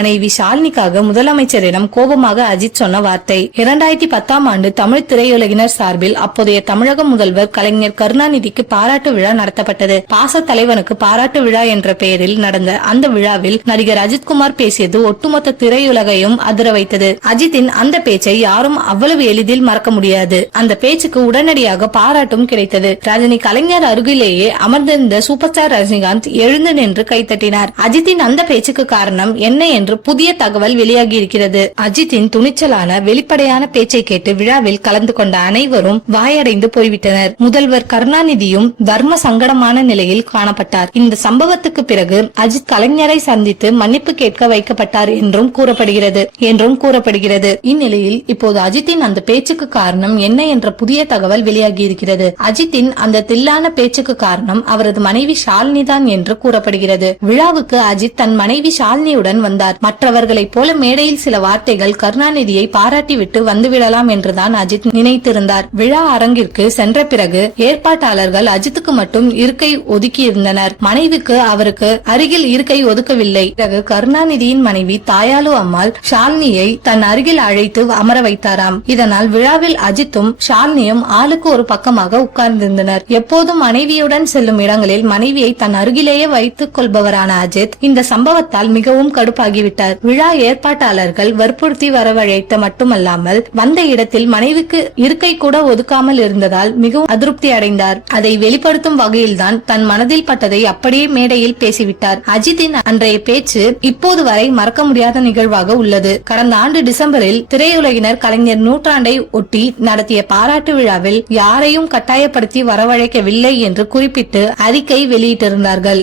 மனைவி ஷாலினிக்காக முதலமைச்சரிடம் கோபமாக அஜித் சொன்ன வார்த்தை. 2010ஆம் ஆண்டு தமிழ் திரையுலகினர் சார்பில் அப்போதைய தமிழக முதல்வர் கலைஞர் கருணாநிதிக்கு பாராட்டு விழா நடத்தப்பட்டது. பாச தலைவனுக்கு பாராட்டு விழா என்ற பெயரில் நடந்த அந்த விழாவில் நடிகர் அஜித்குமார் பேசியது ஒட்டுமொத்த திரையுலகையும் அதிர வைத்தது. அஜித்தின் அந்த பேச்சை யாரும் அவ்வளவு எளிதில் மறக்க முடியாது. அந்த பேச்சுக்கு உடனடியாக பாராட்டும் கிடைத்தது. ரஜினி கலைஞர் அருகிலேயே அமர்ந்திருந்த சூப்பர் ஸ்டார் ரஜினிகாந்த் எழுந்து நின்று கைத்தட்டினார். அஜித்தின் அந்த பேச்சுக்கு காரணம் என்ன என்று புதிய தகவல் வெளியாகி இருக்கிறது. அஜித்தின் துணிச்சலான வெளிப்படையான பேச்சை கேட்டு விழாவில் கலந்து கொண்ட அனைவரும் வாயடைந்து போய்விட்டனர். முதல்வர் கருணாநிதியும் தர்ம சங்கடமான நிலையில் காணப்பட்டார். இந்த சம்பவத்துக்கு பிறகு அஜித் கலைஞரை சந்தித்து மன்னிப்பு கேட்க வைக்கப்பட்டார் என்றும் கூறப்படுகிறது. இந்நிலையில் இப்போது அஜித்தின் அந்த பேச்சுக்கு காரணம் என்ன என்ற புதிய தகவல் வெளியாகி இருக்கிறது. அஜித்தின் அந்த தில்லான பேச்சுக்கு காரணம் அவரது மனைவி ஷாலினி தான் என்று கூறப்படுகிறது. விழாவுக்கு அஜித் தன் மனைவி ஷாலினியுடன் வந்தார். மற்றவர்களைப் போல மேடையில் சில வார்த்தைகள் கருணாநிதியை பாராட்டிவிட்டு வந்துவிடலாம் என்றுதான் அஜித் நினைத்திருந்தார். விழா அரங்கிற்கு சென்ற பிறகு ஏற்பாட்டாளர்கள் அஜித்துக்கு மட்டும் இருக்கை ஒதுக்கியிருந்தனர். மனைவிக்கு அவருக்கு அருகில் இருக்கை ஒதுக்கவில்லை. பிறகு கருணாநிதியின் மனைவி தாயாலு அம்மாள் ஷாலினியை தன் அருகில் அழைத்து அமர வைத்தாராம். இதனால் விழாவில் அஜித்தும் ஷாலினியும் ஆளுக்கு ஒரு பக்கமாக உட்கார்ந்திருந்தனர். எப்போதும் மனைவியுடன் செல்லும் இடங்களில் மனைவியை தன் அருகிலேயே வைத்துக் கொள்பவரான அஜித் இந்த சம்பவத்தால் மிகவும் கடுப்பாகிவிட்டார். விழா ஏற்பாட்டாளர்கள் வற்புறுத்தி வரவழைத்த மட்டுமல்லாமல் வந்த இடத்தில் மனைவிக்கு இருக்கை கூட ஒதுக்காமல் இருந்ததால் மிகவும் அதிருப்தி அடைந்தார். அதை வெளிப்படுத்தும் வகையில்தான் தன் மனதில் பட்டதை அப்படியே மேடையில் பேசிவிட்டார். அஜித்தின் அன்றைய பேச்சு இப்போது வரை மறக்க முடியாத நிகழ்வாக உள்ளது. கடந்த ஆண்டு டிசம்பரில் திரையுலகினர் கலைஞர் நூற்றாண்டை ஒட்டி நடத்திய பாராட்டு விழாவில் யாரையும் கட்டாயப்படுத்தி வரவழைக்கவில்லை என்று குறிப்பிட்டு அறிக்கை வெளியிட்டிருந்தார்கள்.